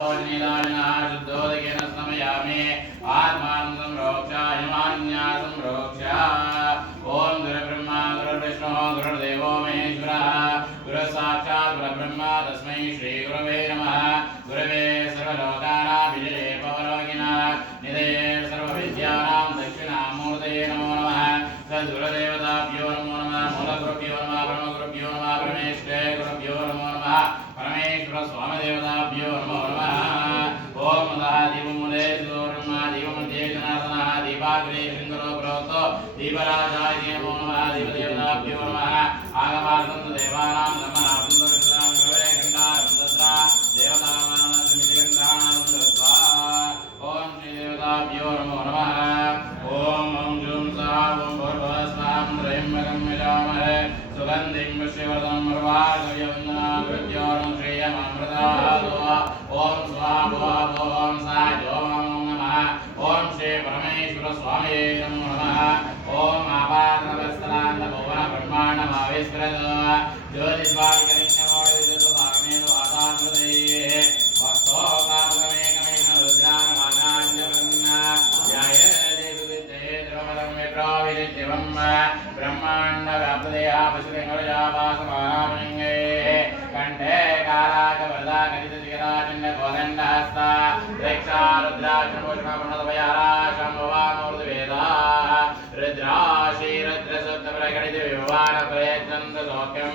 शुद्धोदकेन स्नपयामि आत्मानं संरोक्ष यमान्यां संरोक्ष ओम गुरुब्रह्मा गुरुर्विष्णुः गुरुर्देवो महेश्वरः गुरुसाक्षात् परब्रह्म तस्मै श्री गुरवे नमः गुरवे सर्वलोकानां विजये पवरोगिणः निधये सर्वविद्यानां दक्षिणामूर्तये नमो नमः सद्गुरुदेवताभ्यो नमो नमः मूलगुरुभ्यो नमः ब्रह्मगुरुभ्यो नमः परमेश्वरे गुरुभ्यो नमो नमः परमेश्वर स्वामिदेवताभ्यो नमो नमः ओम दीपमूले ब्रह्मा दीपमध्ये जनार्दनः दीपाग्रे शृंगरो प्रोक्तो दीपराजाय नमो नमः दीपदेवताभ्यो नमः आगमार्थं देवानां नमनार्थं गुरवे गंगारंद्रा देवतानां मिलिगंधानां दत्वा ओम श्री देवताभ्यो नमो नमः ओम जूं सा ओम भूर्भुवस्वां त्रयंबकं यजामहे सुगंधिं पुष्टिवर्धनं मर्वार्कव्यवन्दना कृत्योरं श्रेयममृतादो ओम स्वाहा ओम साय ओम नमः ओम श्री परमेश्वर स्वामी नमो नमः ओम आपादनवस्तनांत भुवन ब्रह्मांडमाविष्कृत ज्योतिष्वादिकलिङ्गमोदितो भागमेन वातामृतये वस्तो कामकमेकमेक रुद्रानमानाञ्जवन्ना ध्याये देवविद्ये द्रवमलं विप्राविदित्यवं ब्रह्माण्डव्याप्तदेहा पशुलिङ्गोजावासमानामलिङ्गे कण्ठे काराकवरदा कलितशिखराचिन्न कोदण्डहस्ता प्रेक्षारुद्राक्षणभूषणपूर्णतपयारा शम्भवामूर्तिवेदा रुद्राशीरुद्रशुद्धप्रकटितविवाहप्रयच्छन्दसौख्यं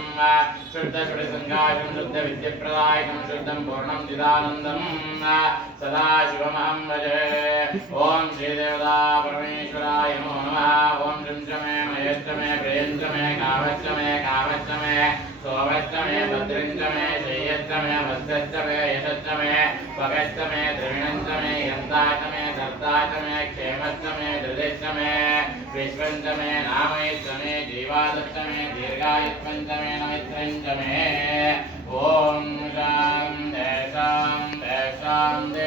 शुद्धश्रुतिसङ्काशं शुद्धविद्यप्रदायकं शुद्धं पूर्णं चिदानन्दं सदाशिवमहं भजे ॐ श्रीदेवता परमेश्वराय नमो नमः ॐ श्रीं च मे महेश्च मे प्रियं च मे कावश्च मे सोमश्च मे भद्रं च मे शय्यश्च मे वत्सश्च मे यशश्च मे भगश्च मे द्रविणं च मे यन्ता च मे धर्ता च मे क्षेमश्च मे धृतिश्च मे विश्वं च मे नामयश्च मे जीवादश्च मे दीर्घायुत्वं च मे नमित्रं च मे ॐ शान्ति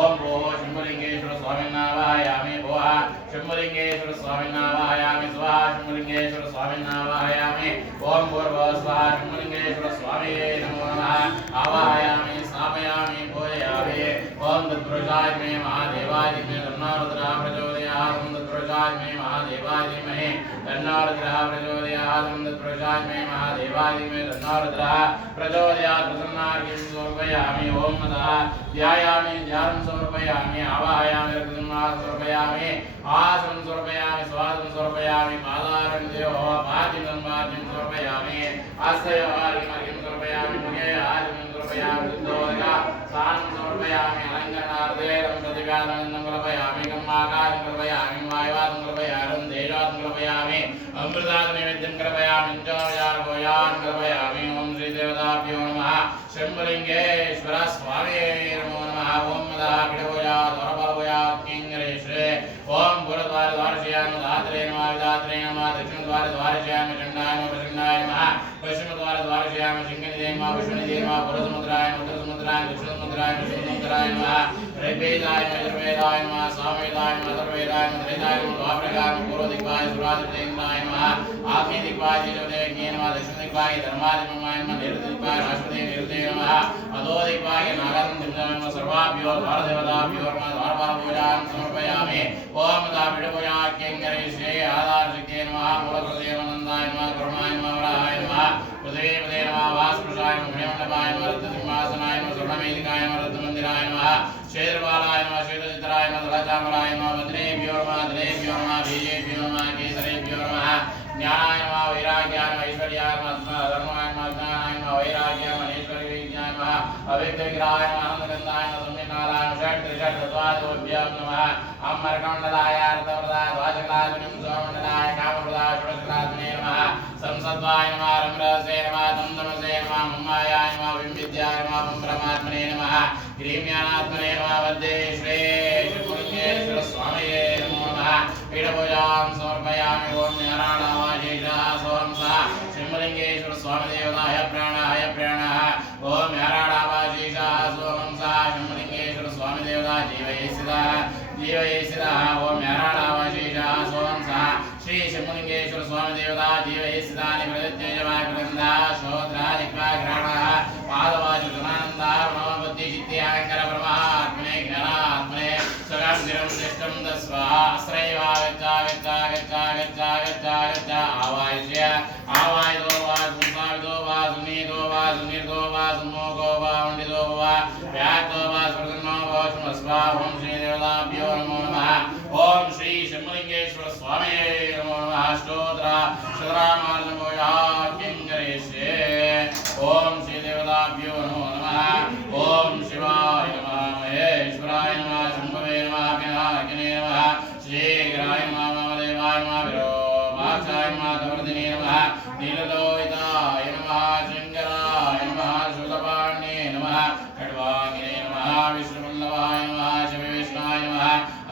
ओम भोः शंभुलिंगेश्वर स्वामिन्नावाहयामि भोः शंभुलिंगेश्वर स्वामिन्नावाहयामि स्वाहा शंभुलिंगेश्वर स्वामिन्नावाहयामि ओम भूर्भुवः स्वाहा शंभुलिंगेश्वर स्वामिये नमो नमः आवाहयामि स्थापयामि पूजयामि ओम तत्पुरुषाय मे महादेवाय धीमहि तन्नो रुद्रः प्रचोदयात् ओम तत्पुरुषाय मे महादेवाय धीमहि तन्नो रुद्रः प्रचोदयात् ओम तत्पुरुषाय मे महादेवाय धीमहि तन्नो रुद्रः प्रचोदयात् प्रसन्नार्घ्यं समर्पयामि ओम नमः ध्यायामि ध्यानं समर्पयामि आवाहयामि रक्तं समर्पयामि आसनं समर्पयामि स्वादं समर्पयामि पादारविन्दयोः पाद्यं समर्पयामि हस्तयोर्घ्यं समर्पयामि मुखे आचमनं समर्पयामि शुद्धोदका स्नानं समर्पयामि अलङ्करणार्थे प्रतिव्यादनं समर्पयामि कर्माकाशं समर्पयामि वायुवादं समर्पयामि तेजोदं समर्पयामि अमृतादनैवेद्यं समर्पयामि चोयान् समर्पयामि ओम श्रीदेवताभ्यो नमः शंभुलिंगेश्वर स्वामी नमो नमः ओम मदापिडभुजा द्वारपालभुजा किङ्गरेश्वरे ओम पुरद्वारद्वारशयामि धात्रे नमः विधात्रे नमः दक्षिणद्वारद्वारशयामि चण्डाय नमः प्रचण्डाय नमः पश्चिमद्वारद्वारशयामि सिंहनिधे नमः विष्णुनिधे नमः पुरसमुद्राय नमः उत्तरसमुद्राय दक्षिणसमुद्राय दक्षिणसमुद्राय नमः ऋग्वेदाय नमः यजुर्वेदाय नमः सामवेदाय नमः अथर्ववेदाय नमः त्रेताय नमः द्वापरकाय नमः पूर्वदिक्पाय सुरादिक्पाय नमः आग्नेयदिक्पाय तेजोदिक्पाय नमः दक्षिणदिक्पाय धर्मादिक्पाय नमः नैऋत्यदिक्पाय राष्ट्रपते नमः अधोदिक्पाय नागादिक्पाय नमः सर्वाभ्यो द्वारदेवताभ्यो नमः द्वारपालपूजां समर्पयामि ओम दापिडपूजा किङ्गरेश्वरे आधारशक्ते नमः मूलप्रदेवानन्दाय नमः करुणाय नमः वराहाय नमः पृथिवीपते नमः वासपुरुषाय नमः मणिमण्डपाय नमः रत्नसिंहासनाय नमः स्वर्णवेदिकाय नमः रत्नमन्दिराय नमः क्षेत्रपालाय नमः श्वेतचित्राय नमः धराचामराय नमः वज्रेभ्यो नमः धनेभ्यो नमः बीजेभ्यो नमः केसरेभ्यो नमः ज्ञानाय नमः वैराग्याय नमः ऐश्वर्याय नमः धर्माय नमः ज्ञानाय नमः वैराग्याय नमः ऐश्वर्याय नमः अव्यक्तविग्रहाय नमः आनन्दगन्धाय नमः सम्यक्नाराय नमः षट्त्रिषट्चत्वारिभ्यो नमः अमरकमण्डलाय अर्थप्रदाय द्वाचक्रात्मने सोममण्डलाय कामप्रदाय षोडशकलात्मने नमः संसद्वाय नमः रम्रसे नमः दमदमसे नमः मम्मायाय नमः विंविद्याय नमः ब्रह्मात्मने नमः ह्रीम्यानात्मने नमः वद्देश्वरे शंभुलिंगेश्वर स्वामिये नमो नमः पीठपूजां समर्पयामि ओम नारायणावाशेषः सोमसः शंभुलिंगेश्वर स्वामिदेवताय प्राणाय प्राणः ओम नारायणावाशेषः सोमसः शंभुलिंगेश्वर स्वामिदेवता जीवयेसितः ओम नारायणावाशेषः सोमसः श्री शंभुलिंगेश्वर स्वामिदेवता जीवयेसितानि प्रत्ययवाय प्रगन्धा शोद्रादिक्वा घ्राणः पादवाचुनानन्दा मनोबुद्धि इत्याङ्कर परमात्मने ज्ञानात्मने सगं गिरं दृष्टं दस्वा आश्रयवा गच्छ आवाह्य आवाहितो वा संसावितो वा सुनीतो वा सुनिर्तो वा सुमोको वा उण्डितो वा व्याक्तो वा स्वर्गन्नो वा स्मस्वा ओम श्री देवताभ्यो नमो नमः ओम श्री शंभुलिंगेश्वर स्वामी नमो नमः स्तोत्र शतरामार्जनमो याज्ञङ्करेष्ये ओम श्री देवताभ्यो नमो नमः ओम शिवाय नमः महेश्वराय नमः शंभवे नमः पिनाकिने नमः श्रीग्राय नमः वामदेवाय नमः विरोमाक्षाय नमः कवर्धिने नमः नीललोहिताय नमः शङ्कराय नमः शूलपाण्ये नमः खड्वाङ्गिने नमः विष्णुवल्लभाय नमः शिवविष्णाय नमः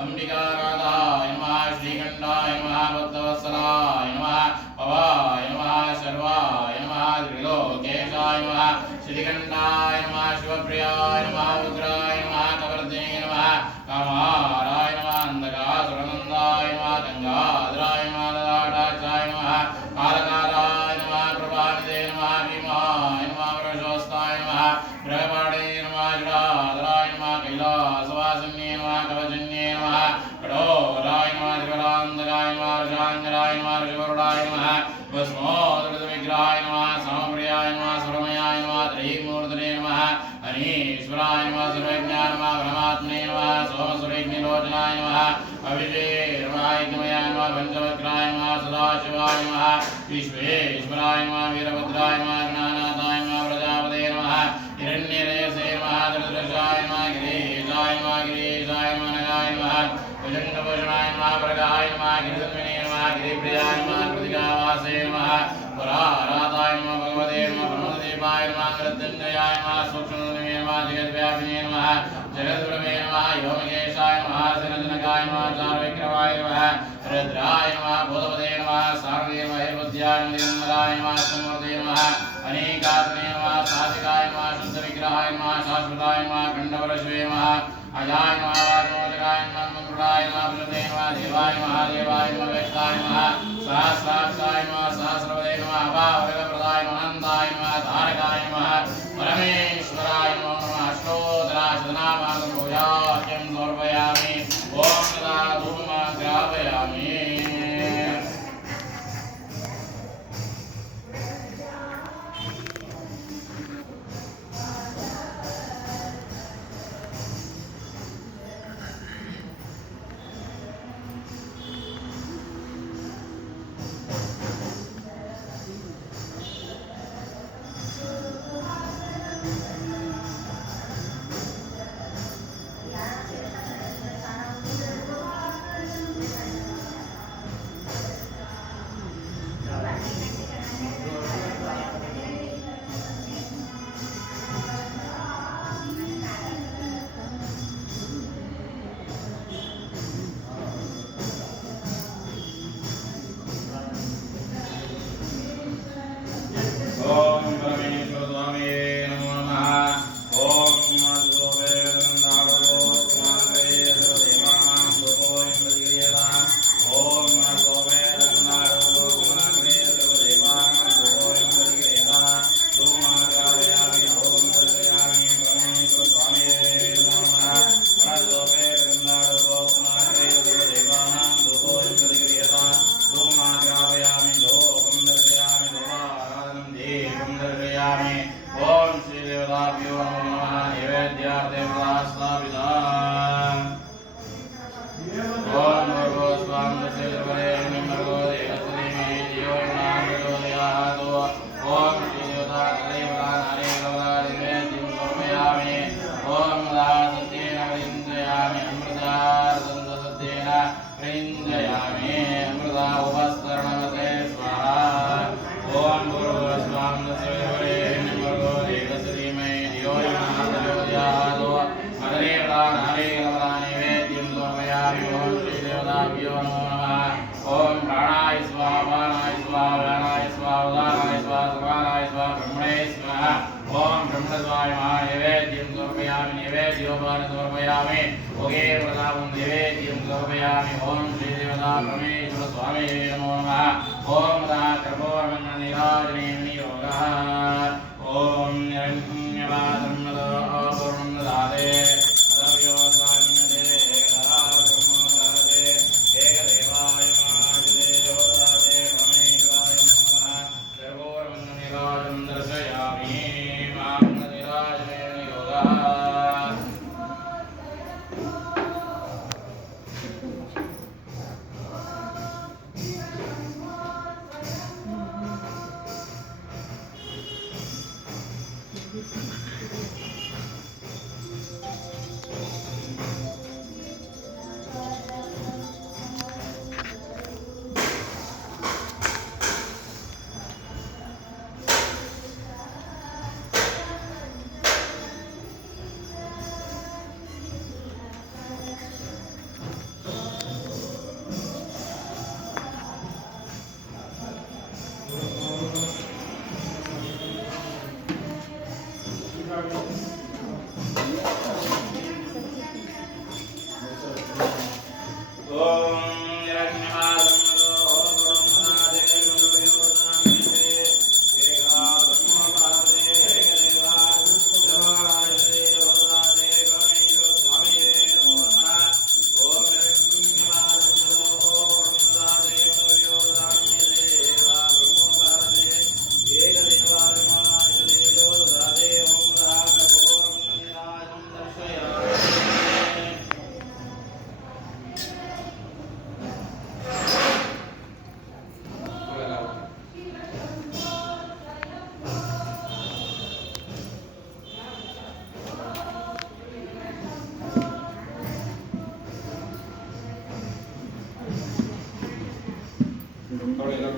अंबिकानाथाय नमः श्रीकण्ठाय नमः भक्तवत्सलाय नमः पवाय नमः सर्वाय नमः त्रिलोकेशाय नमः श्रीकण्ठाय नमः शिवप्रियाय नमः उग्राय नमः कवर्धिने नमः कामाराय नमः अन्धकासुरनन्दाय नमः गङ्गाधराय नमः ललाटाक्षाय नमः कालकालाय नमः कृपानिधे नमः भीमाय नमः वरशोस्ताय नमः ब्रह्मणे नमः जटाधराय नमः कैलासवासिन्ये नमः कवचन्ये नमः कठोराय नमः त्रिपुरान्तकाय नमः ऋषाङ्गराय नमः ऋषिवरुडाय नमः भस्मोदृतविग्रहाय नमः समप्रियाय नमः सुरमयाय नमः त्रयीमूर्तने नमः अनीश्वराय नमः सर्वज्ञाय नमः परमात्मने नमः सोमसुरेग्निलोचनाय नमः अभिषेकमयाय नमः पंचवक्राय नमः सदाशिवाय नमः विश्वेश्वराय नमः वीरभद्राय नमः गणानाथाय नमः प्रजापते नमः हिरण्यरेसे नमः दृढशाय नमः गिरीशाय नमः नगाय नमः भुजङ्गभूषणाय नमः प्रगाय नमः गिरिधन्विने नमः गिरिप्रियाय नमः कृतिकावासे नमः पुराराधाय नमः भगवते नमः ब्रह्मदेवाय नमः कृतञ्जयाय नमः सूक्ष्मनिधे नमः जगद्व्यापिने नमः जगद्गुरवे नमः योमकेशाय नमः सिरजनकाय नमः चारुविक्रमाय नमः रुद्राय नमः भूतपते नमः सारणे नमः हेमद्याय निर्मलाय नमः समूर्ते नमः अनेकात्मने नमः साधिकाय नमः शुद्धविग्रहाय नमः शाश्वताय नमः खण्डवरशिवे नमः अजाय नमः वासमोदकाय नमः मंगलाय नमः प्रदे नमः देवाय नमः वेदाय नमः सहस्राक्षाय नमः सहस्रपदे नमः अभावरप्रदाय नमः अनन्ताय नमः तारकाय नमः परमेश्वराय नमः अष्टोत्तराशतनामानं भूयाख्यं समर्पयामि ओम तदा धूमं ग्रापयामि ओम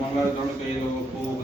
ಮಂಗಳ ದೊಡ್ಡ ಕೈದು ಹೋಗು